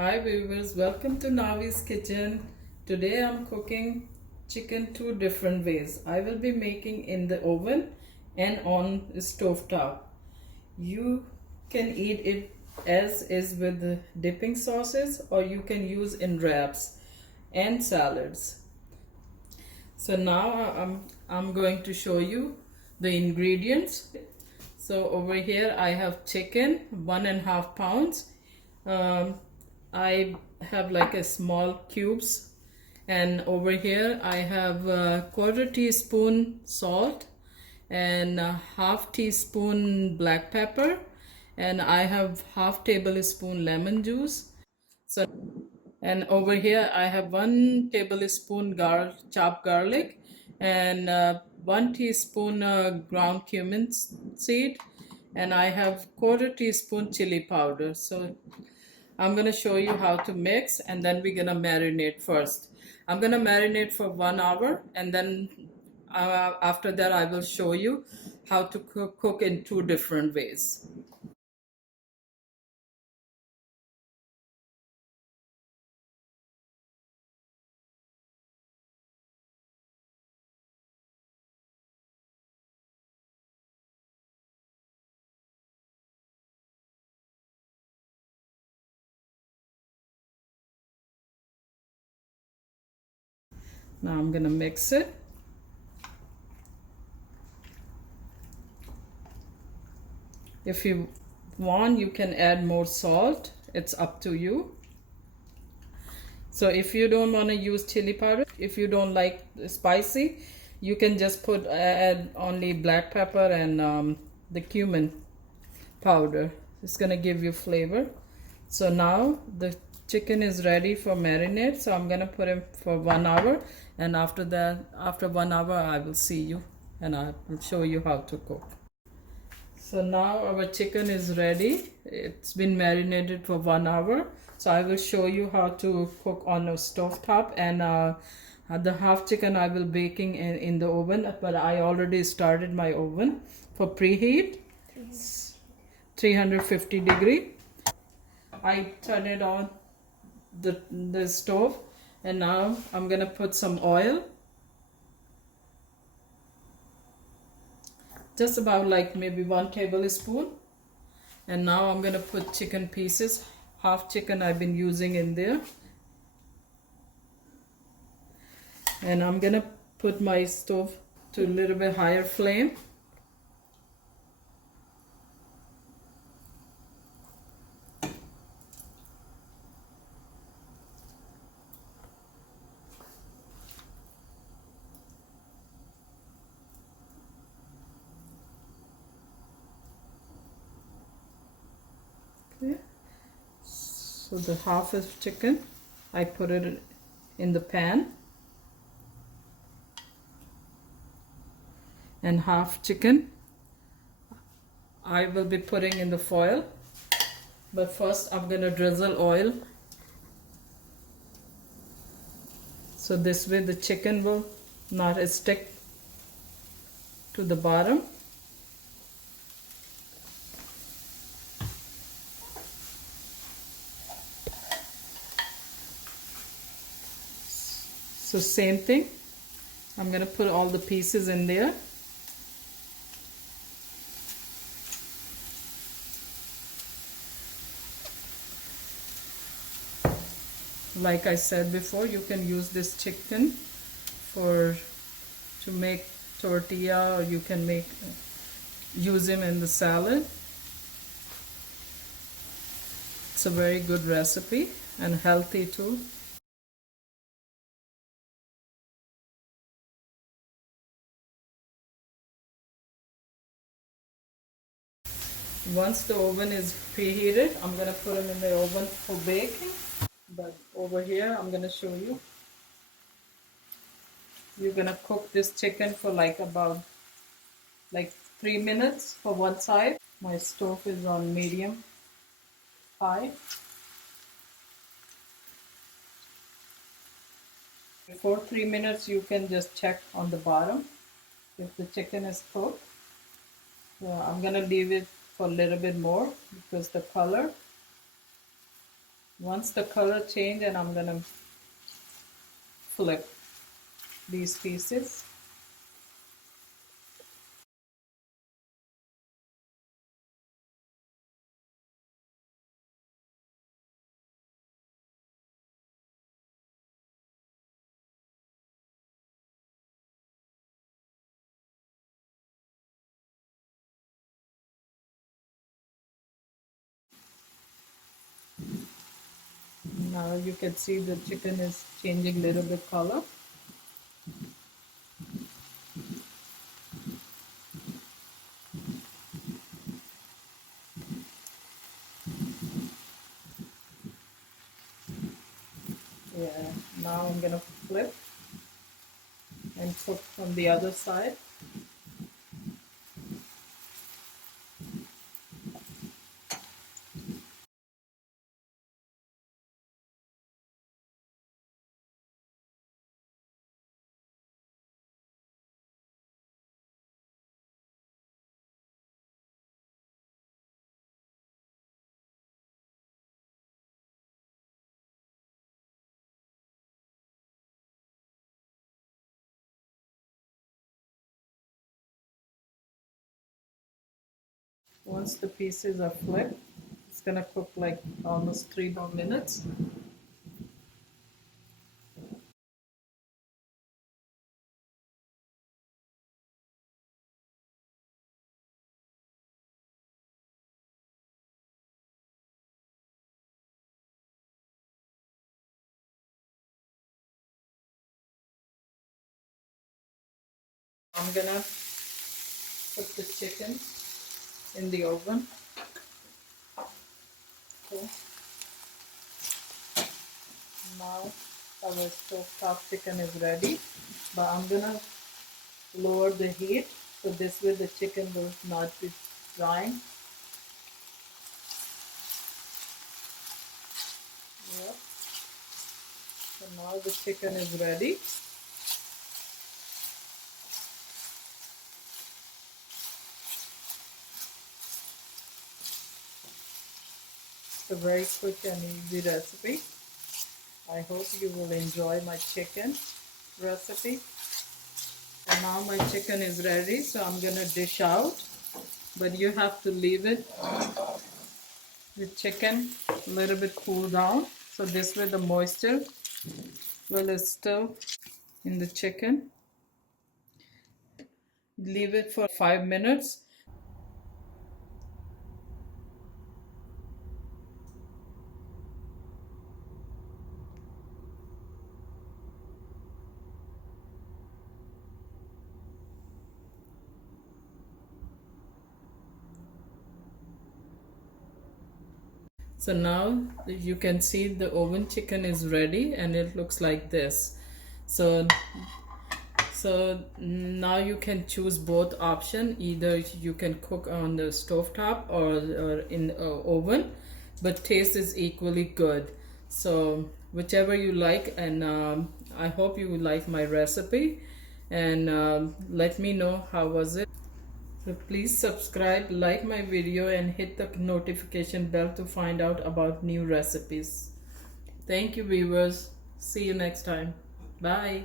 Hi viewers, welcome to Navi's kitchen. Today I'm cooking chicken two different ways. I will be making in the oven and on the stove top. You can eat it as is with the dipping sauces, or you can use in wraps and salads. So now I'm going to show you the ingredients. So over here I have chicken, 1.5 pounds. I have like a small cubes, and over here I have a quarter teaspoon salt and a half teaspoon black pepper, and I have half tablespoon lemon juice. So, and over here I have 1 tablespoon chopped garlic and 1 teaspoon ground cumin seed, and I have quarter teaspoon chili powder. So I'm going to show you how to mix, and then we're going to marinate first. I'm going to marinate for 1 hour, and then after that I will show you how to cook in two different ways. Now I'm going to mix it. If you want, you can add more salt. It's up to you. So if you don't want to use chili powder, if you don't like spicy, you can just add only black pepper and the cumin powder. It's gonna give you flavor. So now the chicken is ready for marinade. So I'm gonna put it for 1 hour, and after that, after 1 hour, I will see you and I will show you how to cook. So now our chicken is ready. It's been marinated for 1 hour. So I will show you how to cook on a stove top, and the half chicken I will baking in the oven, but I already started my oven for preheat. 350 degree. I turn it on the stove, and now I'm gonna put some oil, just about like maybe 1 tablespoon, and now I'm gonna put chicken pieces, half chicken I've been using in there, and I'm gonna put my stove to a little bit higher flame. Okay. So the half of chicken, I put it in the pan, and half chicken I will be putting in the foil. But first I'm gonna drizzle oil, so this way the chicken will not stick to the bottom. So same thing, I'm gonna put all the pieces in there. Like I said before, you can use this chicken to make tortilla, or you can use him in the salad. It's a very good recipe and healthy too. Once the oven is preheated, I'm gonna put them in the oven for baking. But over here, I'm gonna show you. You're gonna cook this chicken for about 3 minutes for one side. My stove is on medium high. For 3 minutes, you can just check on the bottom if the chicken is cooked. So I'm gonna leave it for a little bit more because the color Once the color change, and I'm gonna flip these pieces. Now you can see the chicken is changing a little bit color. Yeah, now I'm gonna flip and cook from the other side. Once the pieces are flipped, it's gonna cook like almost 3 more minutes. I'm gonna put the chicken in the oven. Okay. Now our stovetop chicken is ready, but I'm gonna lower the heat so this way the chicken will not be drying. Yep. So now the chicken is ready. It's a very quick and easy recipe. I hope you will enjoy my chicken recipe. And now my chicken is ready, so I'm gonna dish out. But you have to leave it, the chicken, a little bit cool down. So this way the moisture will still in the chicken. Leave it for 5 minutes. So now you can see the oven chicken is ready and it looks like this. So now you can choose both option. Either you can cook on the stovetop or in oven, but taste is equally good. So whichever you like, and I hope you like my recipe, and let me know how was it. So please subscribe, like my video, and hit the notification bell to find out about new recipes. Thank you, viewers. See you next time. Bye.